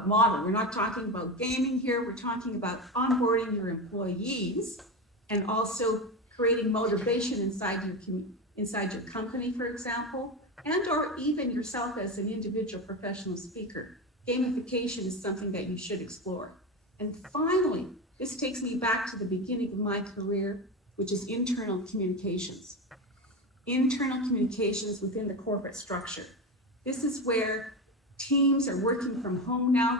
model. We're not talking about gaming here. We're talking about onboarding your employees and also creating motivation inside your company, for example, and or even yourself as an individual professional speaker. Gamification is something that you should explore. And finally, this takes me back to the beginning of my career, which is internal communications. Internal communications within the corporate structure. This is where teams are working from home now.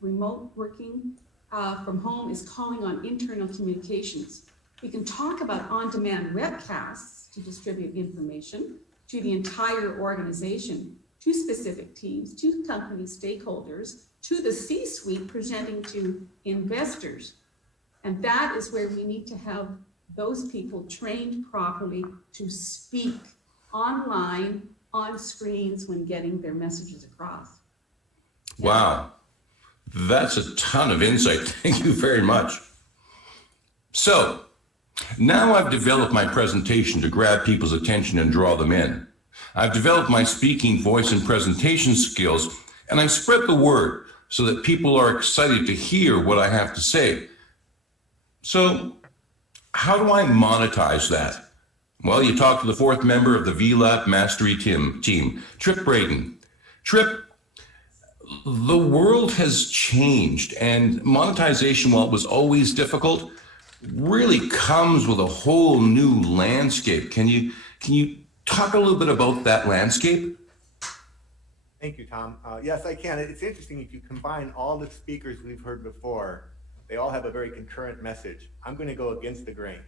Remote working from home is calling on internal communications. We can talk about on-demand webcasts to distribute information to the entire organization, to specific teams, to company stakeholders, to the C-suite presenting to investors. And that is where we need to have those people trained properly to speak online, on screens when getting their messages across. Wow, that's a ton of insight. Thank you very much. So now I've developed my presentation to grab people's attention and draw them in. I've developed my speaking, voice, and presentation skills, and I've spread the word so that people are excited to hear what I have to say. So how do I monetize that? Well, you talk to the fourth member of the VLAP Mastery team, Trip Braden. Trip, the world has changed, and monetization, while it was always difficult, really comes with a whole new landscape. Can you talk a little bit about that landscape? Thank you, Tom. Yes, I can. It's interesting, if you combine all the speakers we've heard before, they all have a very concurrent message. I'm going to go against the grain.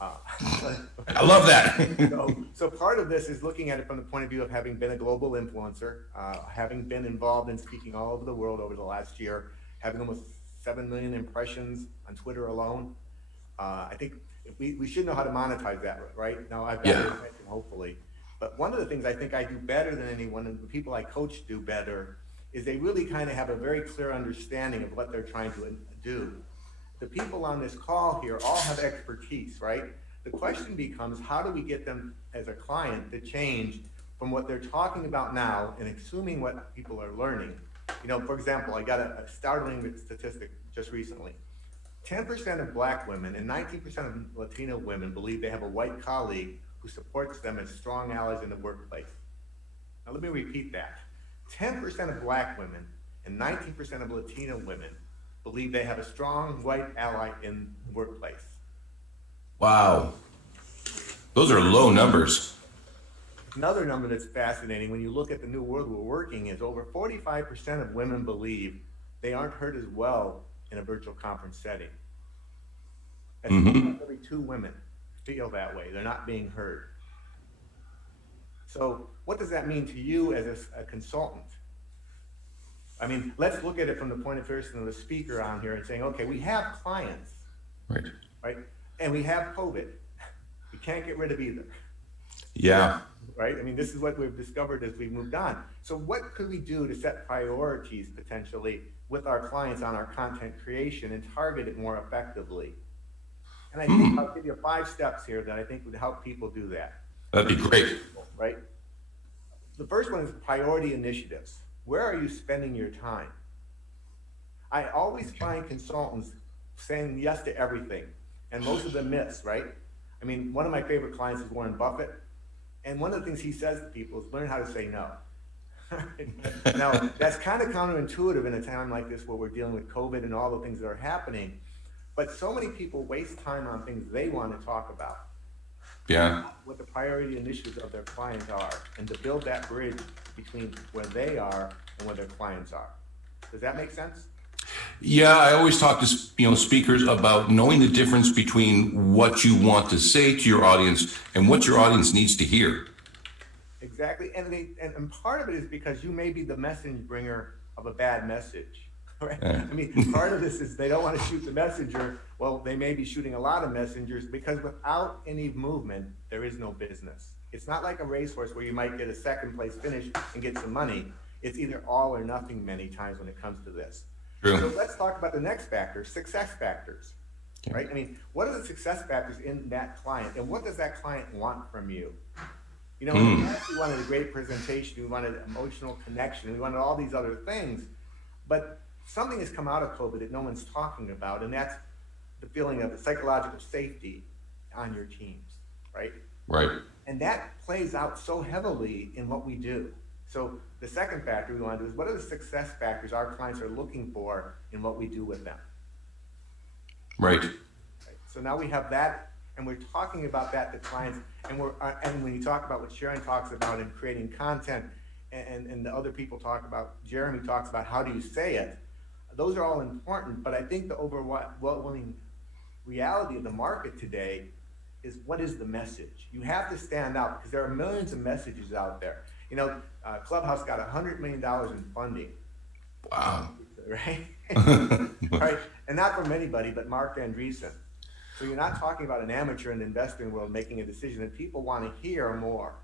I love that. So part of this is looking at it from the point of view of having been a global influencer, having been involved in speaking all over the world over the last year, having almost 7 million impressions on Twitter alone. I think we should know how to monetize that, right? Now I've got your attention, hopefully. But one of the things I think I do better than anyone, and the people I coach do better, is they really kind of have a very clear understanding of what they're trying to do. The people on this call here all have expertise, right? The question becomes, how do we get them as a client to change from what they're talking about now and assuming what people are learning? You know, for example, I got a startling statistic just recently. 10% of Black women and 19% of Latino women believe they have a white colleague who supports them as strong allies in the workplace. Now let me repeat that. 10% of Black women and 19% of Latino women believe they have a strong white ally in the workplace. Wow. Those are low numbers. Another number that's fascinating when you look at the new world we're working is over 45% of women believe they aren't heard as well in a virtual conference setting. That's every 2 women feel that way. They're not being heard. So what does that mean to you as a consultant? I mean, let's look at it from the point of view of the speaker on here and saying, okay, we have clients, right? And we have COVID. We can't get rid of either. Yeah. Right? I mean, this is what we've discovered as we moved on. So what could we do to set priorities potentially with our clients on our content creation and target it more effectively? And I think I'll give you 5 steps here that I think would help people do that. That'd be great. Right? The first one is priority initiatives. Where are you spending your time? I always find consultants saying yes to everything, and most of them miss, right? I mean, one of my favorite clients is Warren Buffett, and one of the things he says to people is learn how to say no. Now, that's kind of counterintuitive in a time like this where we're dealing with COVID and all the things that are happening, but so many people waste time on things they want to talk about. Yeah. What the priority initiatives of their clients are, and to build that bridge between where they are and where their clients are. Does that make sense? Yeah, I always talk to speakers about knowing the difference between what you want to say to your audience and what your audience needs to hear. Exactly, and part of it is because you may be the message bringer of a bad message. Right? I mean, part of this is they don't want to shoot the messenger. Well, they may be shooting a lot of messengers because without any movement, there is no business. It's not like a racehorse where you might get a second place finish and get some money. It's either all or nothing many times when it comes to this. True. So let's talk about the next factor, success factors, right? I mean, what are the success factors in that client, and what does that client want from you? You know, in the past, we wanted a great presentation, we wanted emotional connection, we wanted all these other things. But something has come out of COVID that no one's talking about, and that's the feeling of psychological safety on your teams, right? Right. And that plays out so heavily in what we do. So the second factor we want to do is, what are the success factors our clients are looking for in what we do with them? Right. Right? So now we have that, and we're talking about that to clients, and when you talk about what Sharon talks about in creating content, and the other people talk about, Jeremy talks about how do you say it, those are all important, but I think the overwhelming reality of the market today is, what is the message? You have to stand out, because there are millions of messages out there. You know, Clubhouse got $100 million in funding. Wow. Right? Right? And not from anybody, but Mark Andreessen. So you're not talking about an amateur in the investing world making a decision, and people want to hear more.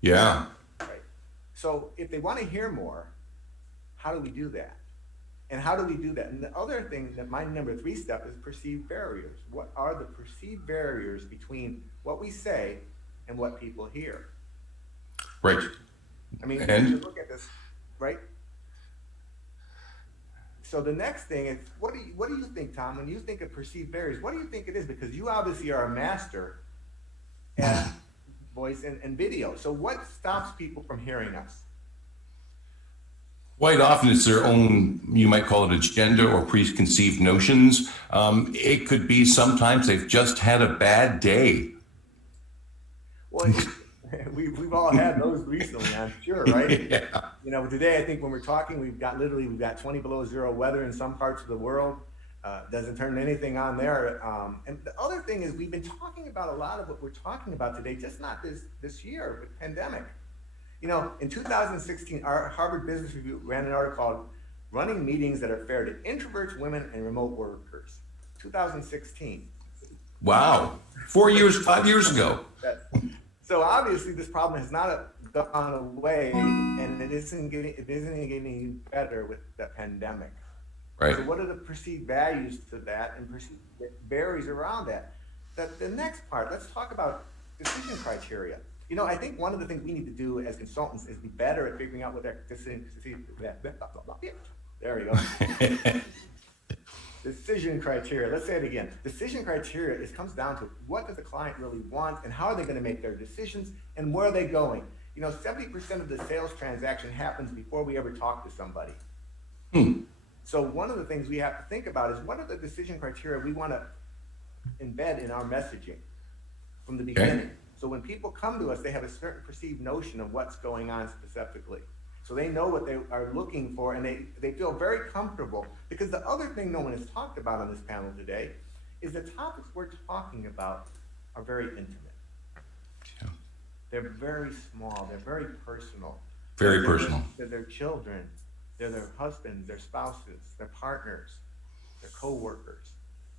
Yeah. Right? So if they want to hear more, how do we do that? And how do we do that? And the other thing, that my number 3 step, is perceived barriers. What are the perceived barriers between what we say and what people hear? Right. I mean, And? you look at this, right? So the next thing is, what do you think, Tom, when you think of perceived barriers? What do you think it is? Because you obviously are a master at voice and video. So what stops people from hearing us? Quite often it's their own, you might call it agenda or preconceived notions. It could be sometimes they've just had a bad day. Well, we've all had those recently, I'm sure, right? Yeah. You know, today, I think when we're talking, we've got 20 below zero weather in some parts of the world. Doesn't turn anything on there. And the other thing is, we've been talking about a lot of what we're talking about today, just not this year, but pandemic. You know, in 2016, our Harvard Business Review ran an article called "Running Meetings That Are Fair to Introverts, Women, and Remote Workers." 2016. Wow. 5 years ago. So obviously, this problem has not gone away, and it isn't getting better with the pandemic. Right. So what are the perceived values to that and perceived barriers around that? The next part, let's talk about decision criteria. You know, I think one of the things we need to do as consultants is be better at figuring out what their decision. There we go. Decision criteria. Let's say it again. Decision criteria comes down to, what does the client really want, and how are they going to make their decisions, and where are they going? You know, 70% of the sales transaction happens before we ever talk to somebody. So one of the things we have to think about is, what are the decision criteria we want to embed in our messaging from the beginning? Okay. So when people come to us, they have a certain perceived notion of what's going on specifically. So they know what they are looking for, and they feel very comfortable. Because the other thing no one has talked about on this panel today is the topics we're talking about are very intimate. Yeah. They're very small. They're very personal. Very personal. They're their children. They're their husbands, their spouses, their partners, their co-workers.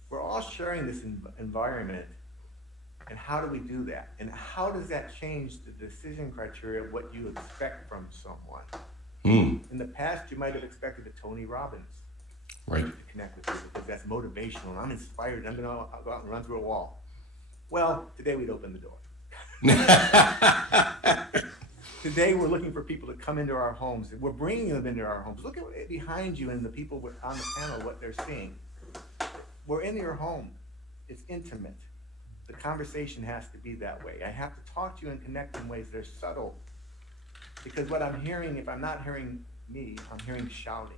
We're all sharing this environment. And how do we do that? And how does that change the decision criteria of what you expect from someone? In the past, you might have expected a Tony Robbins to connect with you, because that's motivational, and I'm inspired, and I'm going to go out and run through a wall. Well, today we'd open the door. Today we're looking for people to come into our homes. We're bringing them into our homes. Look at behind you and the people on the panel, what they're seeing. We're in your home. It's intimate. The conversation has to be that way. I have to talk to you and connect in ways that are subtle. Because what I'm hearing, if I'm not hearing me, I'm hearing shouting.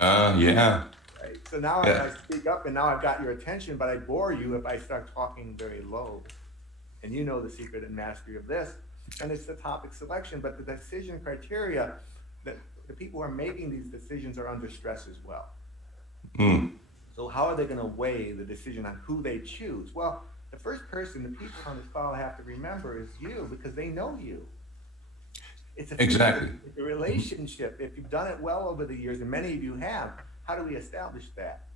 Yeah. Right? So now I speak up, and now I've got your attention, but I bore you if I start talking very low. And you know the secret and mastery of this. And it's the topic selection, but the decision criteria, that the people who are making these decisions are under stress as well. So how are they going to weigh the decision on who they choose? Well, the first person, the people on this call have to remember, is you, because they know you. It's a relationship. If you've done it well over the years, and many of you have, how do we establish that?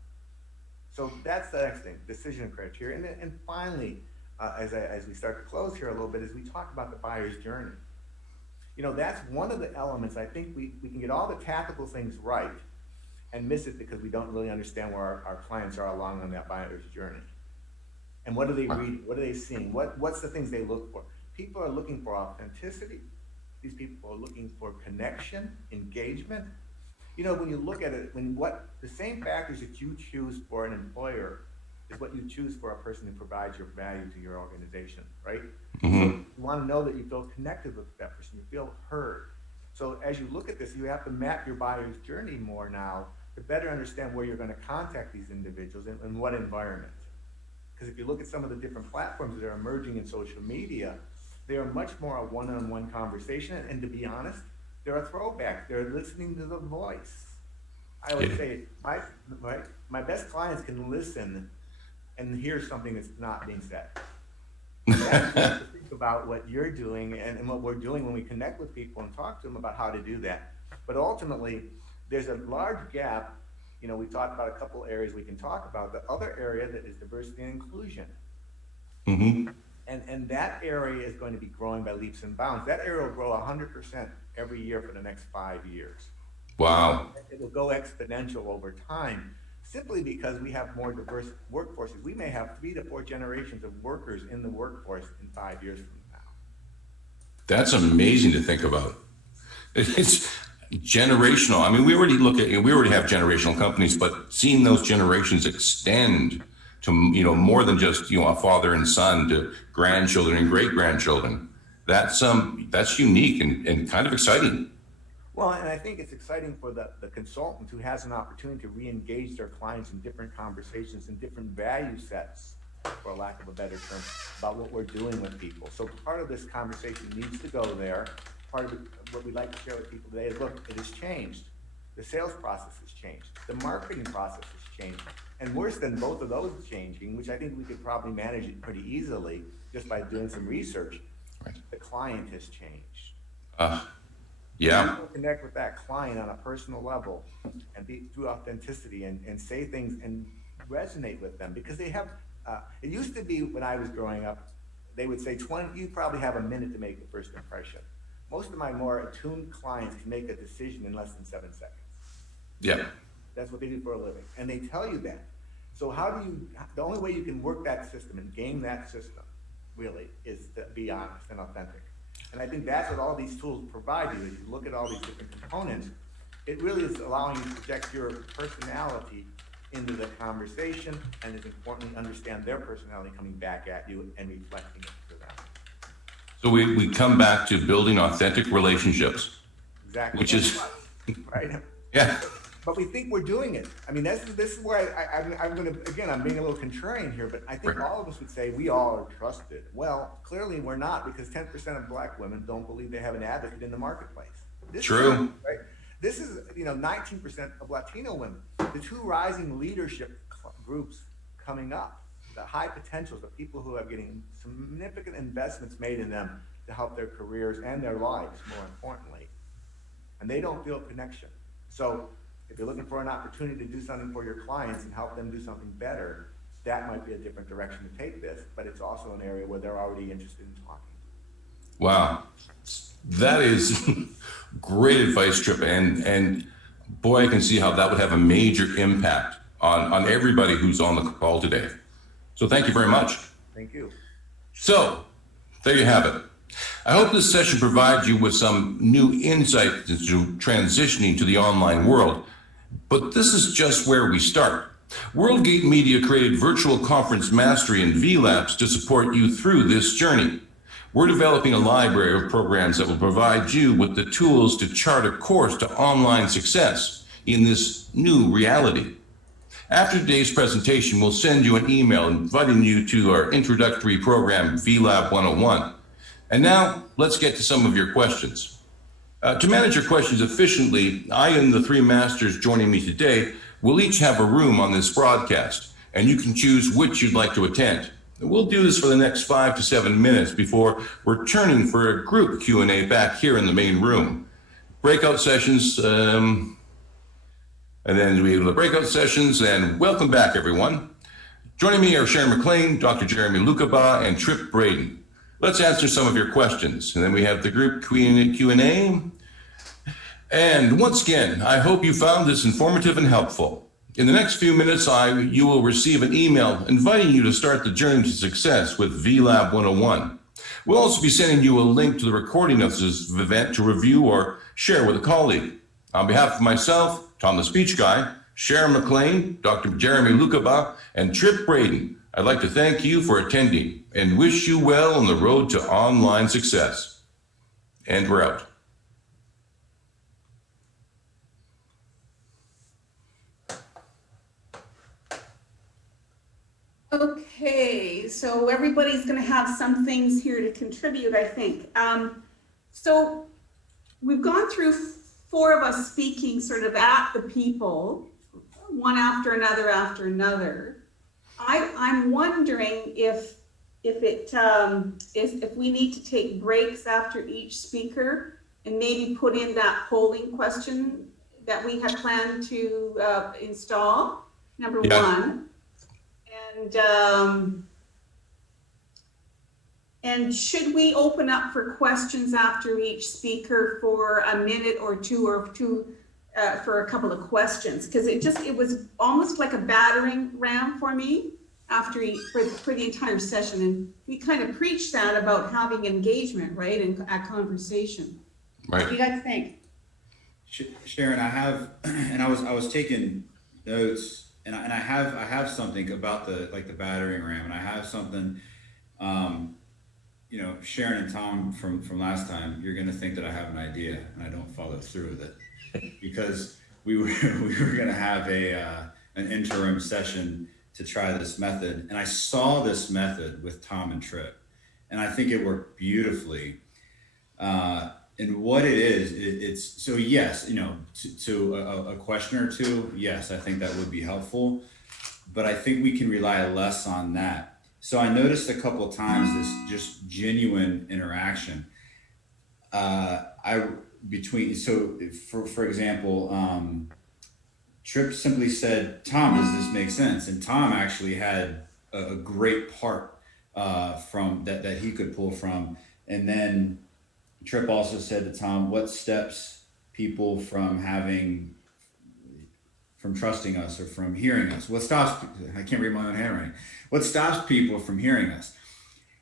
So that's the next thing, decision criteria. And finally, as we start to close here a little bit, as we talk about the buyer's journey. You know, that's one of the elements. I think we can get all the tactical things right and miss it because we don't really understand where our clients are along on that buyer's journey. And what are they reading? What are they seeing? What's the things they look for? People are looking for authenticity. These people are looking for connection, engagement. you know, when you look at it, the same factors that you choose for an employer is what you choose for a person who provides your value to your organization, right? So you want to know that you feel connected with that person, you feel heard. So as you look at this, you have to map your buyer's journey more now to better understand where you're going to contact these individuals and in what environment. Because if you look at some of the different platforms that are emerging in social media, they are much more a one-on-one conversation. And to be honest, they're a throwback. They're listening to the voice. I would say my best clients can listen and hear something that's not being said. That's to think about what you're doing and what we're doing when we connect with people and talk to them about how to do that. But ultimately, there's a large gap. You know, we talked about a couple areas we can talk about. The other area that is diversity and inclusion. And that area is going to be growing by leaps and bounds. That area will grow 100% every year for the next 5 years. Wow. It will go exponential over time, simply because we have more diverse workforces. We may have 3 to 4 generations of workers in the workforce in 5 years from now. That's amazing to think about. It's generational. I mean, we already have generational companies, but seeing those generations extend to, you know, more than just, you know, a father and son to grandchildren and great grandchildren. That's unique and kind of exciting. Well, and I think it's exciting for the consultant who has an opportunity to re-engage their clients in different conversations and different value sets, for lack of a better term, about what we're doing with people. So part of this conversation needs to go there. Part of what we'd like to share with people today is, look, it has changed. The sales process has changed. The marketing process has changed. And worse than both of those changing, which I think we could probably manage it pretty easily just by doing some research, the client has changed. Yeah. People connect with that client on a personal level and be through authenticity and say things and resonate with them, because they have, it used to be when I was growing up, they would say you probably have a minute to make the first impression. Most of my more attuned clients can make a decision in less than 7 seconds. Yeah. That's what they do for a living. And they tell you that. So the only way you can work that system and game that system really is to be honest and authentic. And I think that's what all these tools provide you. As you look at all these different components, it really is allowing you to project your personality into the conversation, and as importantly, understand their personality coming back at you and reflecting it to them. So we come back to building authentic relationships. Exactly. Which is right. Yeah. But we think we're doing it. I mean, this is where I'm going to, again, I'm being a little contrarian here, but I think all of us would say we all are trusted. Well, clearly we're not, because 10% of Black women don't believe they have an advocate in the marketplace. True. Right? This is, 19% of Latino women. The two rising leadership groups coming up, the high potentials of people who are getting significant investments made in them to help their careers and their lives, more importantly. And they don't feel connection. So if you're looking for an opportunity to do something for your clients and help them do something better, that might be a different direction to take this, but it's also an area where they're already interested in talking. Wow. That is great advice, Trip. And boy, I can see how that would have a major impact on everybody who's on the call today. So thank you very much. Thank you. So there you have it. I hope this session provides you with some new insight into transitioning to the online world. But this is just where we start. WorldGate Media created Virtual Conference Mastery and VLabs to support you through this journey. We're developing a library of programs that will provide you with the tools to chart a course to online success in this new reality. After today's presentation, we'll send you an email inviting you to our introductory program, VLab 101. And now let's get to some of your questions. To manage your questions efficiently, I and the 3 masters joining me today will each have a room on this broadcast, and you can choose which you'd like to attend. We'll do this for the next 5 to 7 minutes before we're turning for a group Q&A back here in the main room. Breakout sessions, and then we have the breakout sessions, and welcome back, everyone. Joining me are Sharon McLean, Dr. Jeremy Lukaba, and Trip Braden. Let's answer some of your questions, and then we have the group Q&A. And once again, I hope you found this informative and helpful. In the next few minutes, you will receive an email inviting you to start the journey to success with VLab 101. We'll also be sending you a link to the recording of this event to review or share with a colleague. On behalf of myself, Tom the Speech Guy, Sharon McLean, Dr. Jeremy Lukaba, and Trip Braden, I'd like to thank you for attending and wish you well on the road to online success. And we're out. Okay, so everybody's gonna have some things here to contribute, I think. So we've gone through 4 of us speaking sort of at the people, one after another. I'm wondering if we need to take breaks after each speaker and maybe put in that polling question that we had planned to install, number Yeah. 1. And should we open up for questions after each speaker for a minute or two for a couple of questions? Because it was almost like a battering ram for me for the entire session. And we kind of preached that about having engagement, right, and a conversation. Right. What do you guys think? Sharon, I have, and I was taking notes, and I have something about the battering ram, and I have something, Sharon and Tom from last time, you're gonna think that I have an idea and I don't follow through with it, because we were gonna have an interim session to try this method, and I saw this method with Tom and Trip, and I think it worked beautifully. And what it is, it's so yes, to a question or two, yes, I think that would be helpful, but I think we can rely less on that. So I noticed a couple of times this just genuine interaction. For example, Trip simply said, "Tom, does this make sense?" And Tom actually had a great part from that he could pull from, and then Trip also said to Tom, "What steps people from trusting us or from hearing us? What stops?" I can't read my own handwriting. What stops people from hearing us?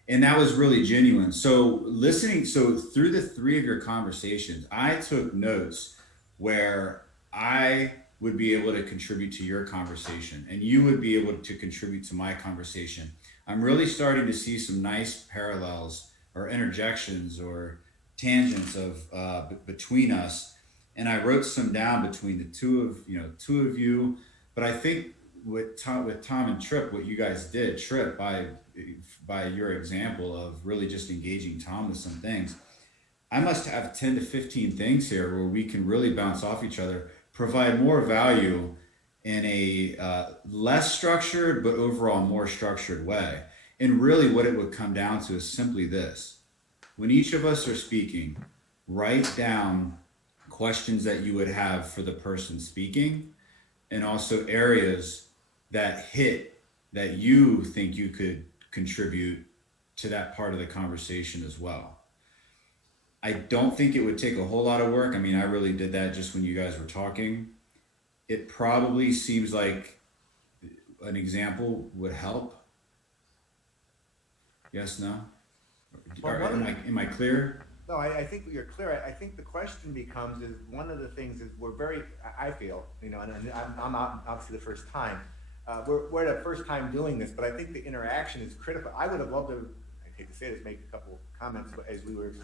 And that was really genuine. So through the 3 of your conversations, I took notes where I would be able to contribute to your conversation, and you would be able to contribute to my conversation. I'm really starting to see some nice parallels or interjections or tangents of between us, and I wrote some down between the two of you. But I think with Tom and Trip, what you guys did, Trip, by your example of really just engaging Tom with some things, I must have 10 to 15 things here where we can really bounce off each other, provide more value in a less structured but overall more structured way. And really what it would come down to is simply this: when each of us are speaking, write down questions that you would have for the person speaking, and also areas that you think you could contribute to that part of the conversation as well. I don't think it would take a whole lot of work. I mean, I really did that just when you guys were talking. It probably seems like an example would help. Yes, no? Am I clear? No, I think you're clear. I think the question becomes is one of the things is I feel, and I'm not obviously the first time. We're the first time doing this, but I think the interaction is critical. I would have loved to, I hate to say this, make a couple comments as we were